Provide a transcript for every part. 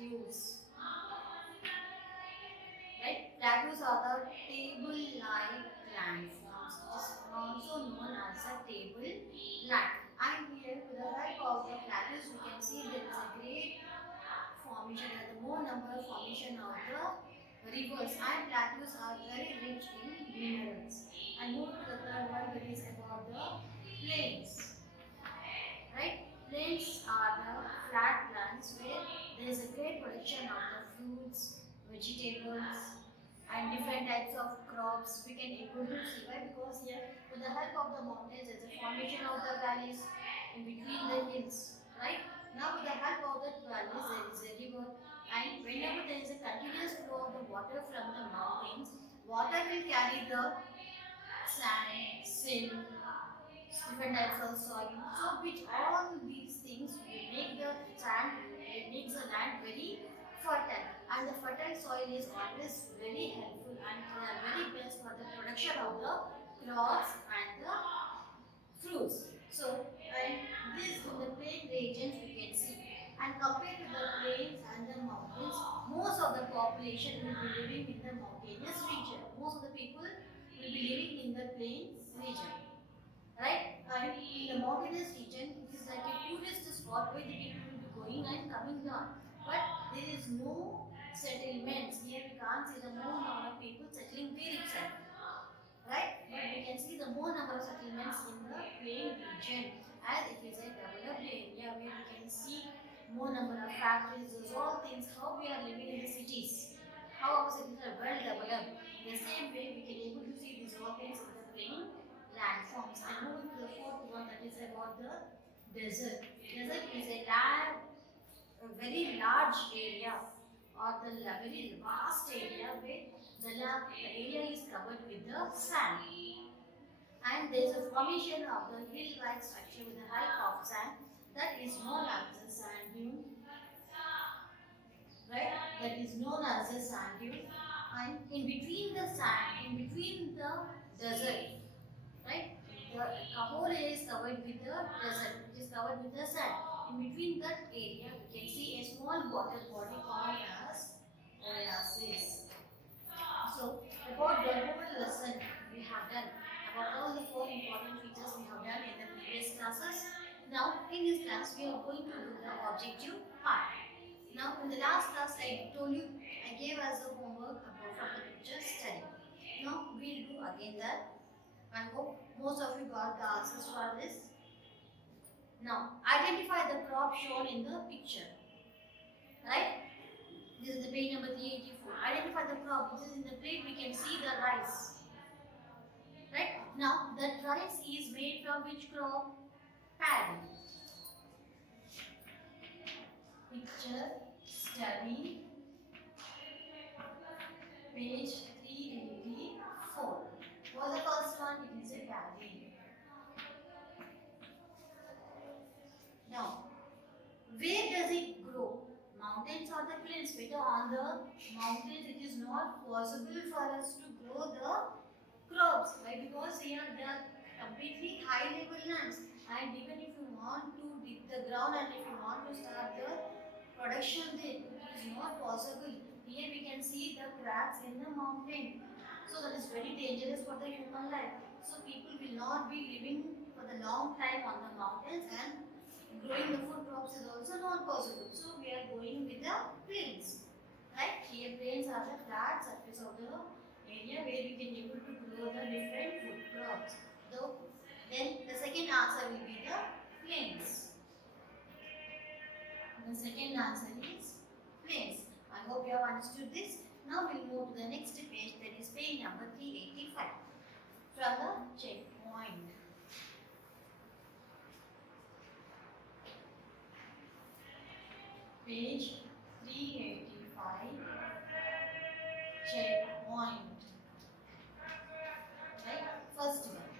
plateaus. Right? Plateaus are the table-like landforms, which is also known as a tableland. And here, with the help of the plateaus, we can see there is a great formation and the more number of formation of the rivers, and plateaus are very rich in minerals. And move to the third one, that is about the plains. Right? Plains are the flat lands where there is a great production of the fruits, vegetables, and different types of crops we can able to see. Why? Because here, with the help of the mountains, there is a formation of the valleys in between the hills. Right? Now, with the help of the valleys, there is a river, and whenever there is a continuous flow of the water from the mountains, water will carry the sand, silt, different types of soil. So, which all these things will make the sand, it makes the land very fertile, and the fertile soil is always very helpful and they are very best for the production of the crops and the fruits. So, and this in the plain regions we can see. And compared to the plains and the mountains, most of the population will be living in the mountainous region. Most of the people will be living in the plain region. Right? And in the mountainous region, it is like a tourist spot where the people will be going and coming down. But there is no settlements. Here we can't see the more number of people settling there itself. Right? But we can see the more number of settlements in the plain region, as it is a developed area where we can see more number of factories, those all things, how we are living in the cities, how our cities are well developed. In the same way, we can able to see these all things in the plain landforms. And moving to the fourth one, that is about the desert. Desert is a very large area, or the very vast area where the area is covered with the sand. And there is a formation of the hill-like structure with the help of sand that is known as the sand dune. Right? That is known as the sand dune. And in between the sand, in between the desert, right? The whole area is covered with the desert, which is covered with the sand. In between that area, we can see a small water body called as oasis. So, about the whole lesson we have done, about all the four important features we have done in the previous classes. Now, in this class, we are going to do the objective part. Now, in the last class, I told you, I gave us a homework about from the picture study. Now, we'll do again that. I hope most of you got the answers for this. Now, identify the crop shown in the picture. Right? This is the page number 384. Identify the crop which is in the plate. We can see the rice. Right? Now, that rice is made from which crop? Paddy. Picture study, page 384. What's the first one? It is a paddy. Now, where does it grow? Mountains or the plains? Better on the mountains it is not possible for us to grow the crops. Why? Because here they are completely high level lands, and even if you want to dig the ground and if you want to start the production there, it is not possible. Here we can see the cracks in the mountain. So that is very dangerous for the human life. So people will not be living for the long time on the mountains, and growing the food crops is also not possible. So we are going with the plains. Right? Here plains are the flat surface of the area where we can able to grow the different food crops. So then the second answer will be the plains. The second answer is plains. I hope you have understood this. Now we'll move to the next page, that is page number 385. From the checkpoint. Page 385, checkpoint. Right? First one.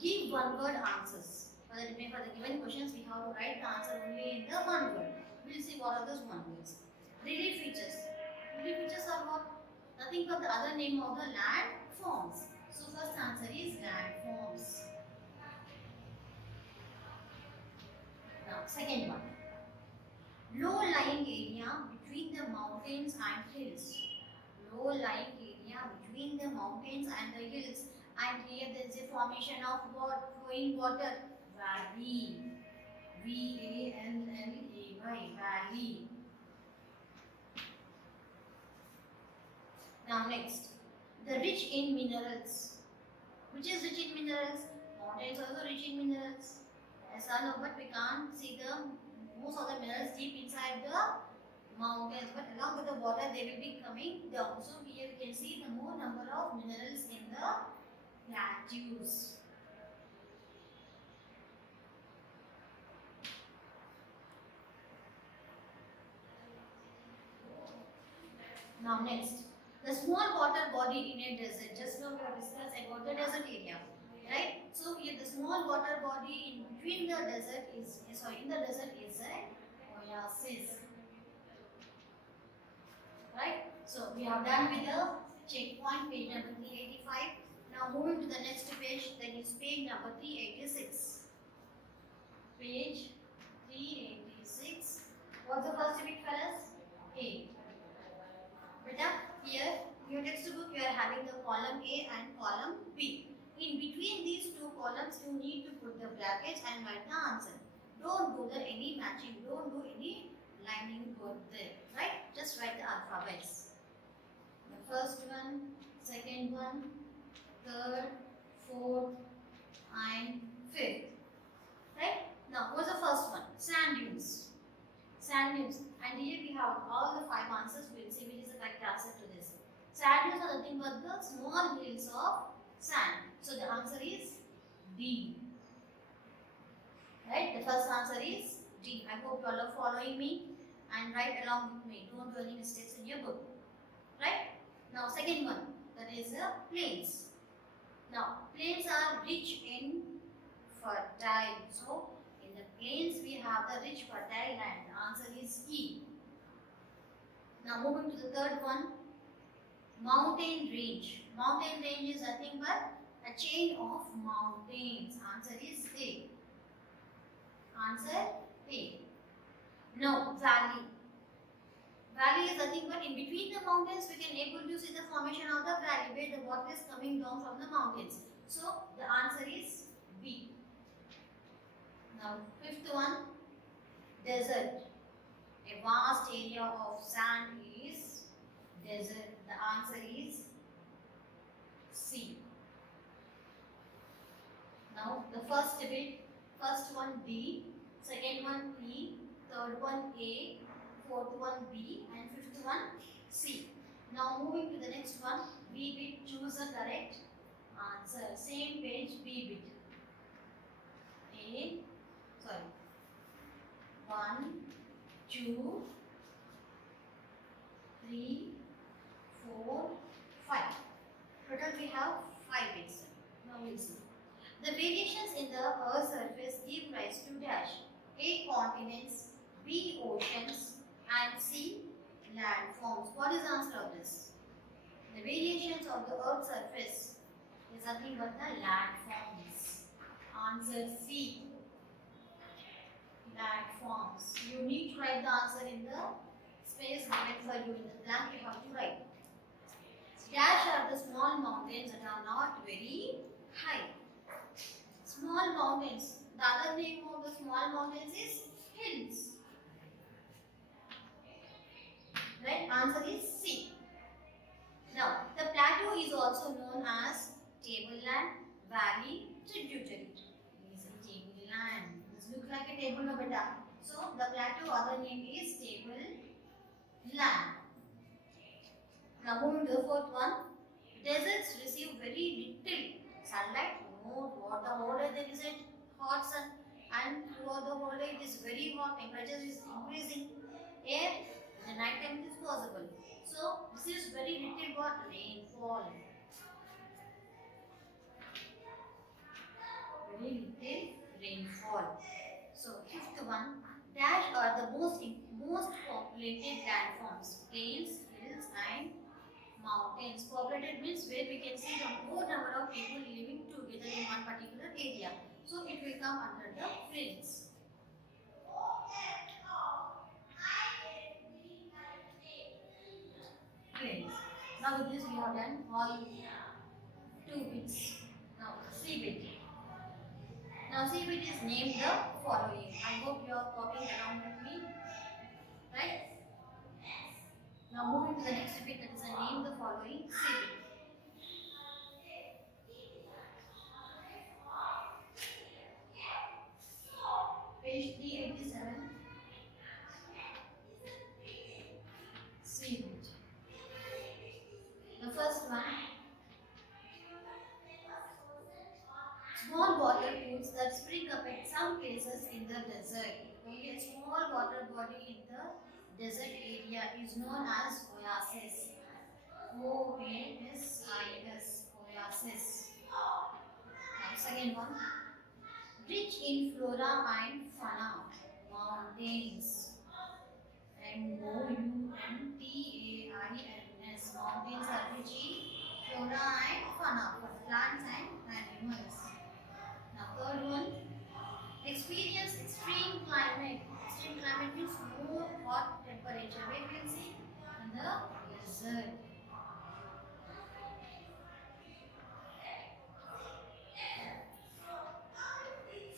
Give one word answers. For the given questions, we have to write the answer only in the one word. We'll see what are those one words. Relief features. Relief features are what? Nothing but the other name of the land forms. So first answer is land forms. Now second one. Low-lying area between the mountains and hills. Low-lying area between the mountains and the hills. And here there is a formation of what? Flowing water. Valley. V-A-L-L-A-Y. Valley. Now next, the rich in minerals. Which is rich in minerals? Mountains also rich in minerals. Yes or no? But we can't see the most of the minerals deep inside the mountains. But along with the water, they will be coming down. So here we can see the more number of minerals in the plateaus. Now next, the small water body in a desert. Just now we have discussed about the desert area, right? So here the small water body in between the desert is in the desert is a oasis, right? So we have done with the checkpoint page number 385. Now moving to the next page, that is page number 386. Page 386. What's the first bit, fellas? A. Beta, here in your textbook you are having the column A and column B. In between these two columns you need to put the brackets and write the answer. Don't do the any matching, don't do any lining code there, right? Just write the alphabets. The first one, second one, third, fourth and fifth. Right? Now what's the first one? Sand dunes. Sand dunes. And here we have all the 5 answers. We will see which is the correct answer to this. Sand dunes are nothing but the small grains of sand. So the answer is D. Right? The first answer is D. I hope you all are following me and write along with me. Don't do any mistakes in your book. Right? Now second one, that is plains. Now plains are rich in fertile. So in the plains we have the rich fertile land. The answer is E. Now moving to the third one, mountain range. Mountain range is nothing but a chain of mountains. Answer is A. Answer A. No, valley. Valley is nothing but in between the mountains we can able to see the formation of the valley where the water is coming down from the mountains. So the answer is B. Now fifth one, desert. A vast area of sand is desert. The answer is C. Now the first bit, first one D, second one E, third one A, fourth one B and fifth one C. Now moving to the next one, B bit, choose the correct answer. Same page, B bit. A, sorry, 1, 2, 3, 4, 5. Total we have 5 bits. Now we will see. The variations in the Earth's surface give rise to dash. A, continents, B, oceans and C, landforms. What is the answer of this? The variations of the Earth's surface is nothing but the landforms. Answer C, landforms. You need to write the answer in the space given for you in the blank. You have to write. Dash are the small mountains that are not very high. Small mountains. The other name of the small mountains is hills. Right? Answer is C. Now, the plateau is also known as tableland, valley, tributary. It is a tableland. This looks like a table, no beta. So, the plateau other name is tableland. Now, moving to the fourth one. Deserts receive very little sunlight. Throughout the whole day there is a hot sun and throughout the whole day it is very hot, temperature is increasing. Air, the night time is possible. So this is very little what? Rainfall. Very little rainfall. So fifth one, dash are the most populated landforms, plains, hills and mountains. Populated means where we can see the more number of people living together in one particular area. So it will come under the plains. Now with this we have done all two bits. Now C bit. Now C bit is named the following. I hope you are copying along with me. Right? Now moving to the next bit, that is a name the following C bit. Page 387. C bit. The first one, small water pools that spring up at some places in the desert. Okay, a small water body in the desert area is known as oasis. OASIS, oasis. Now, second one, rich in flora and fauna, mountains. MOUNTAINS. Mountains are rich in flora and fauna, for plants and animals. Now, third one, experience extreme climate. Extreme climate means more hot temperature. Where we can see in the desert.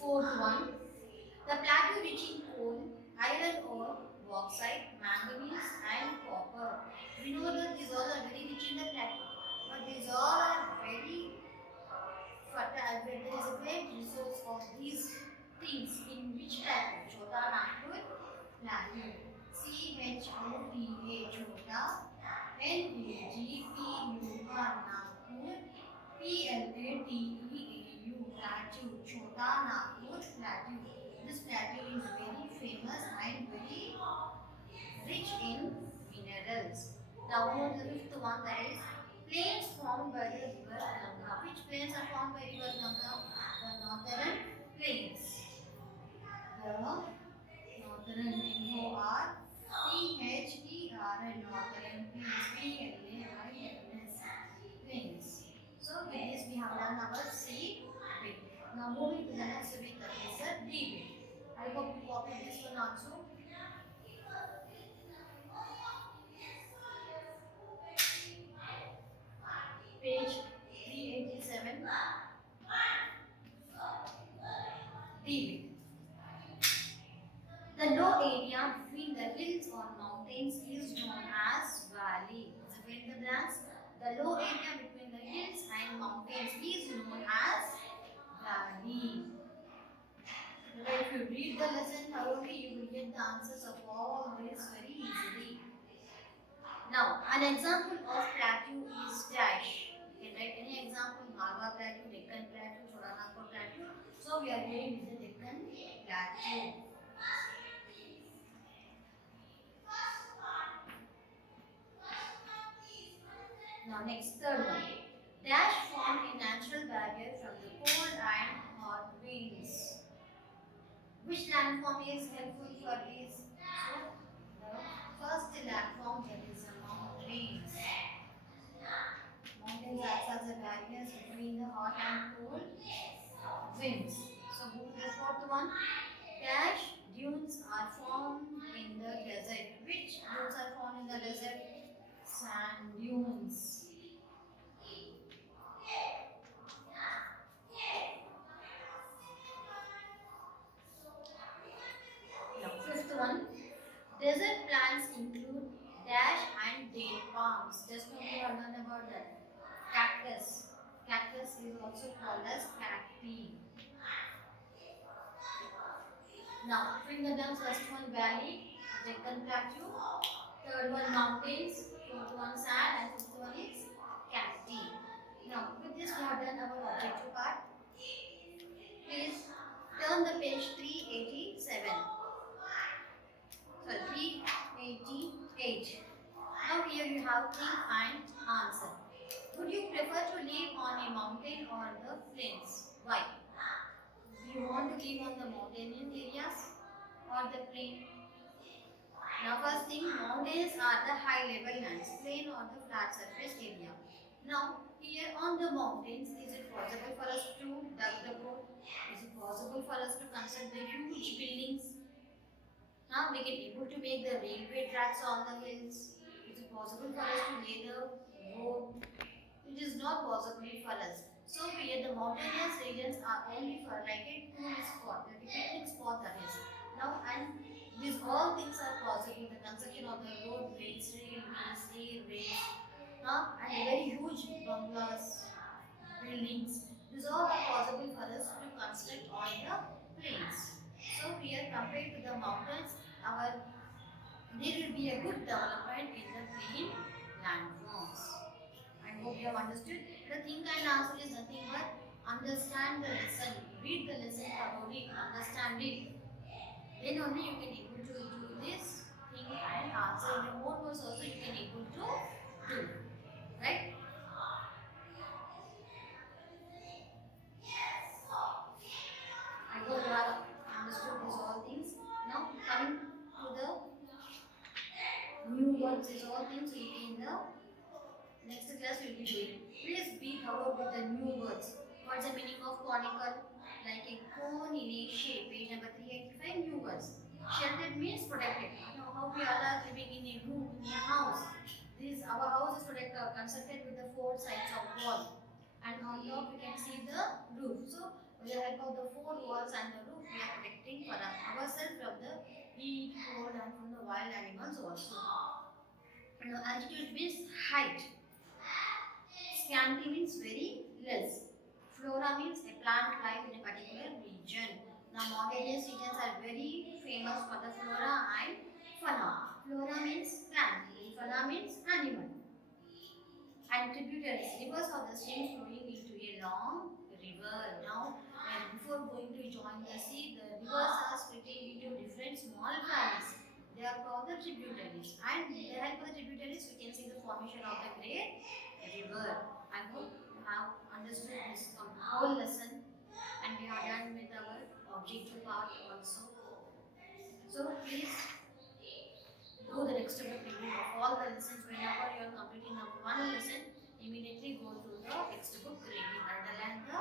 Fourth one, the plateau rich in coal, iron ore, bauxite, manganese, and copper. We know that these all are very rich in the plateau, but these all are very fertile. There is a great resource of these things in which plateau? Chota Nagpur plateau. CHOTA, Chota, NAGPUR Nagpur, PLATEAU plateau. Chota Nagpur plateau. This plateau is very famous and very rich in minerals. Now on the fifth one, that is plains formed by the river Ganga. Which plains are formed by river Ganga? The northern plains. The northern NORTHERN northern plains. PLAINS plains. So with this we have done our C bit. Now moving to the next bit, that is the D bit. I hope you copied this one also. Page 387. D bit. The low area between the hills or mountains is known as valley. So fill in the blanks. The low area between the hills and mountains is known as valley. If you read the lesson thoroughly, you will get the answers of all this very easily. Now, an example of plateau is dash. You can write any example: Malwa plateau, Deccan plateau, Chota Nagpur plateau. So we are going with the Deccan plateau. Now next, third one. Dash form a natural barrier from the cold and hot winds. Which landform is helpful for this? So, the first landform, that is the mountains. Mountains act as a barrier between the hot and cold winds. So go to the fourth one. Dash dunes are formed in the desert. Which dunes are formed in the desert? Sand dunes. Now, fifth one. Desert plants include dash and date palms. Just now we have learned about that. Cactus. Cactus is also called as cacti. Now, bring the down. First one valley, Deccan plateau. Third one mountains. Fourth one sand, and fifth one is cacti. Now, with this we have done our objective part. Please turn the page 387. So 388. Now here you have think and answer. Would you prefer to live on a mountain or the plains? Why? Do you want to live on the mountainous areas or the plain? Now first thing, mountains are the high level lands, plain or the flat surface area. Now here on the mountains, is it possible for us to dug the road? Is it possible for us to construct the huge buildings? Now we can able to make the railway tracks on the hills. Is it possible for us to lay the road. It is not possible for us. So here the mountainous regions are only for like a tourist spot, like a picnic spot that is. Now and these all things are possible. The construction of the roadways, railways, airways, and very huge bungalows, buildings. These all are possible for us to construct on the plains. So here compared to the mountains, our there will be a good development in the plain landforms. I hope you have understood. The think and answer is nothing but understand the lesson, read the lesson thoroughly, understand it. Then only you can able to do this thing and answer. In your own words also you can able to do. Right? I hope you have understood these all things. Now coming to the new words is all things will be in the next class we will be doing. Please be thorough with the new words. What's the meaning of conical? Like a cone in a shape. Page number 385 new words. Sheltered means protected. You know how we all are living in a room, in a house. This our house is protected, constructed with the four sides of wall. And on top we can see the roof. So with the help of the four walls and the roof, we are protecting for ourselves from the heat, cold, and from the wild animals also. Now, altitude means height. Scanty means very less. Flora means a plant life in a particular region. Now, mountainous regions are very famous for the flora and fauna. Flora means plant, fauna means animal. And tributaries, rivers are the streams flowing into a long river. Now, before going to join the sea, the rivers are split into different small valleys. They are called the tributaries. And with the help of the tributaries, we can see the formation of the great river. I hope you have understood this whole lesson, and we are done with our objective part also. So please go the next review of all the lessons. Whenever you are completing the one lesson, immediately go to the textbook reading, underline the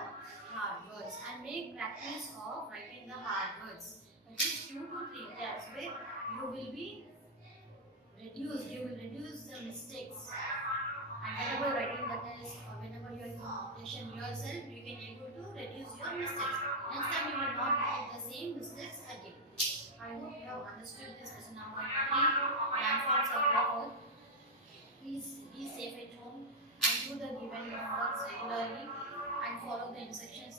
hard words, and make practice of writing the hard words. At least 2 to 3 times where you will reduce the mistakes. And whenever writing the test or whenever you are in competition yourself, you can able to reduce your mistakes. Next time you will not repeat the same mistakes again. I hope you have understood this lesson number 3, landforms of the earth. Please be safe at home and do the given homeworks regularly and follow the instructions